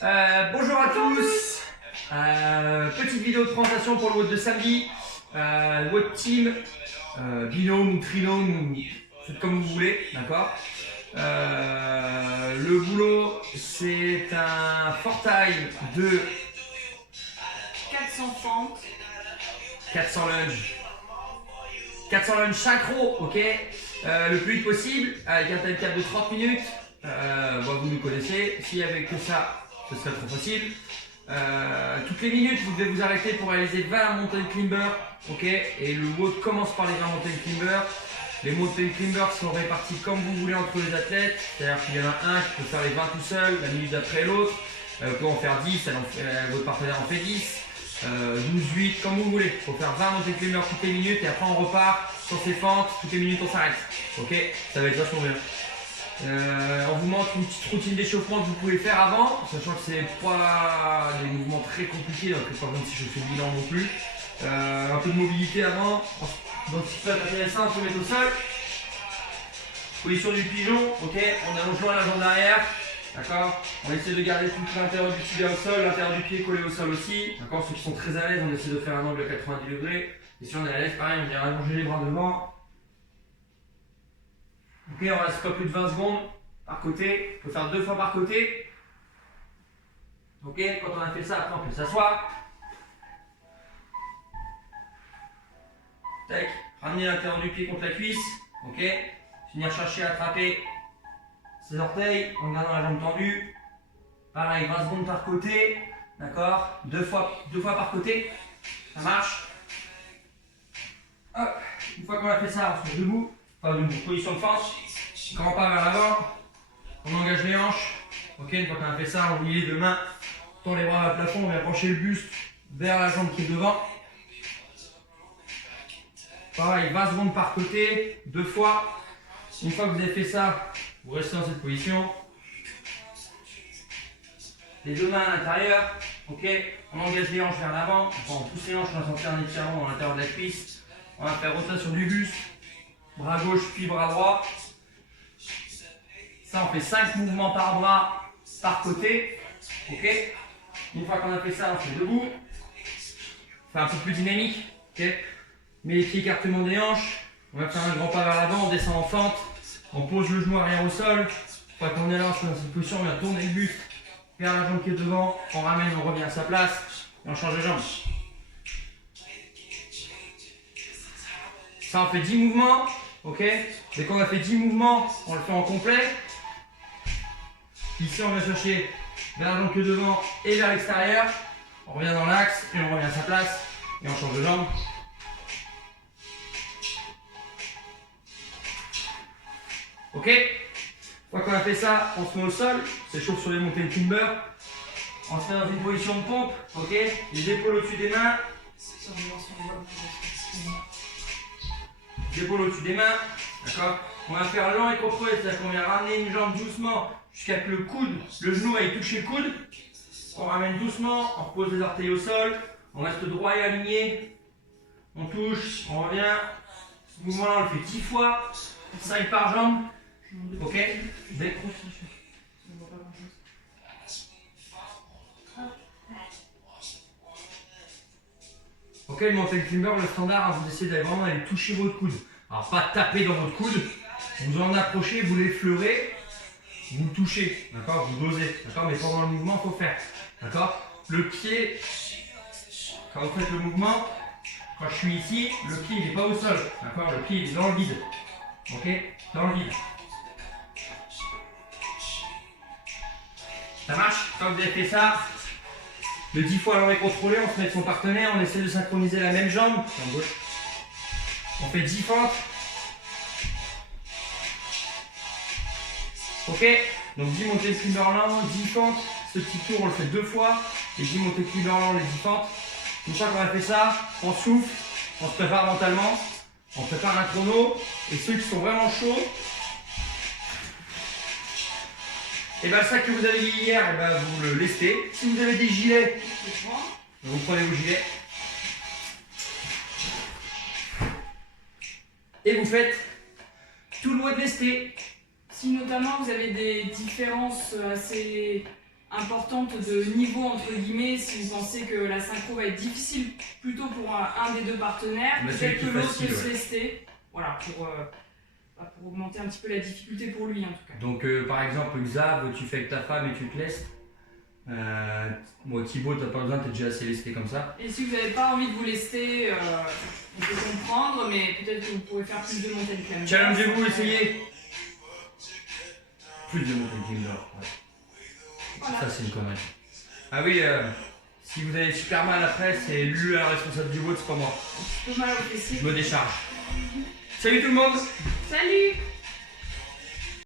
Bonjour à tous. Petite vidéo de présentation pour le WOD de samedi. WOD team, binôme ou trinôme, ou faites comme vous voulez, d'accord. Le boulot, c'est un fort time de 400 fentes, 400 lunges. 400 lunges synchro, ok. Le plus vite possible, avec un time cap de 30 minutes. Vous nous connaissez. S'il n'y avait que ça, ce serait trop facile. Toutes les minutes, vous devez vous arrêter pour réaliser 20 mountain climbers, ok. Et le WOD commence par les 20 mountain climbers. Les mountain climbers sont répartis comme vous voulez entre les athlètes. C'est-à-dire qu'il y en a un qui peut faire les 20 tout seul, la minute d'après l'autre. Vous pouvez en faire 10, votre partenaire en fait 10. 12, 8, comme vous voulez. Il faut faire 20 mountain climbers toutes les minutes et après on repart sur ces fentes. Toutes les minutes on s'arrête. Ok, ça va être vachement bien. On vous montre une petite routine d'échauffement que vous pouvez faire avant, sachant que c'est pas des mouvements très compliqués, donc pas comme si je fais le bilan non plus. Un peu de mobilité avant, donc si c'est intéressant, on se met au sol. Position du pigeon, ok, on allonge loin la jambe d'arrière, d'accord. On essaie de garder tout l'intérieur du tibia au sol, l'intérieur du pied collé au sol aussi, d'accord. Ceux qui sont très à l'aise, on essaie de faire un angle à 90 degrés. Et si on est à l'aise, pareil, on vient allonger les bras devant. Ok, on reste pas plus de 20 secondes par côté. Il faut faire 2 fois par côté. Ok, quand on a fait ça, après on peut s'asseoir. Tac, ramener l'intérieur du pied contre la cuisse. Ok, venir chercher à attraper ses orteils en gardant la jambe tendue. Pareil, 20 secondes par côté. D'accord, deux fois par côté. Ça marche. Hop, une fois qu'on a fait ça, on se met debout. Pas debout, position de fente. Grand pas vers l'avant. On engage les hanches. Ok, une fois qu'on a fait ça, on lie les deux mains. On tend les bras vers le plafond, on vient pencher le buste vers la jambe qui est devant. Pareil, 20 secondes par côté, 2 fois. Une fois que vous avez fait ça, vous restez dans cette position. Les deux mains à l'intérieur. Ok, on engage les hanches vers l'avant. Enfin, on pousse les hanches, on va sentir un étirement à l'intérieur de la cuisse. On va faire rotation du buste. Bras gauche puis bras droit. Ça, on fait 5 mouvements par bras par côté. Ok. Une fois qu'on a fait ça, on se met debout. On fait un peu plus dynamique. Ok. Met les pieds écartement des hanches. On va faire un grand pas vers l'avant, on descend en fente. On pose le genou arrière au sol. Une fois qu'on est là, dans cette position, on vient tourner le buste vers la jambe qui est devant. On ramène, on revient à sa place. Et on change de jambe. Ça, on fait 10 mouvements. Ok. Dès qu'on a fait 10 mouvements, on le fait en complet. Ici, on va chercher vers la jambe que devant et vers l'extérieur. On revient dans l'axe et on revient à sa place. Et on change de jambe. Ok. Une fois qu'on a fait ça, on se met au sol. On s'échauffe sur les montées de timber. On se met dans une position de pompe. Ok. Les épaules au-dessus des mains. Les épaules au-dessus des mains. D'accord. On va faire lent et contrôlé, c'est-à-dire qu'on vient ramener une jambe doucement jusqu'à que le coude, le genou aille toucher le coude. On ramène doucement, on repose les orteils au sol, on reste droit et aligné. On touche, on revient. Ce mouvement-là, on le fait 10 fois, 5 par jambe. Ok. Ok, le mountain climber, le standard, vous essayez d'aller vraiment aller toucher votre coude. Alors pas taper dans votre coude, vous en approchez, vous l'effleurez, vous le touchez, d'accord, vous dosez, d'accord, mais pendant le mouvement, il faut faire, d'accord. Le pied, quand vous faites le mouvement, quand je suis ici, le pied il n'est pas au sol, d'accord, le pied il est dans le vide, ok, dans le vide. Ça marche? Quand vous avez fait ça, le 10 fois à l'envers contrôlé, on se met avec son partenaire, on essaie de synchroniser la même jambe, en gauche. On fait 10 fentes. Ok, donc 10 montées Cumberland, 10 fentes. Ce petit tour, on le fait 2 fois. Et 10 montées Cumberland, les 10 fentes. Une fois qu'on a fait ça, on souffle, on se prépare mentalement, on prépare un chrono. Et ceux qui sont vraiment chauds, et bien le sac que vous avez dit hier, et ben vous le lestez. Si vous avez des gilets, vous prenez vos gilets. Et vous faites tout le WOD lesté. Si notamment vous avez des différences assez importante de niveau entre guillemets, si vous pensez que la synchro va être difficile plutôt pour un des deux partenaires, peut-être que l'autre peut se lester, voilà, pour augmenter un petit peu la difficulté pour lui en tout cas. Donc par exemple Xav, tu fais avec ta femme et tu te lestes. Moi Thibaut, t'as pas besoin, t'es déjà assez lesté comme ça. Et si vous n'avez pas envie de vous lester, on peut comprendre, mais peut-être que vous pourrez faire plus de montagnes climber. Challengez-vous, essayez. Plus de montagnes climber. Ouais. Voilà. Ça c'est une connerie. Ah oui, si vous avez super mal après, c'est lui la responsable du vote, c'est pas moi. Un peu mal au fessier. Je me décharge. Salut tout le monde. Salut.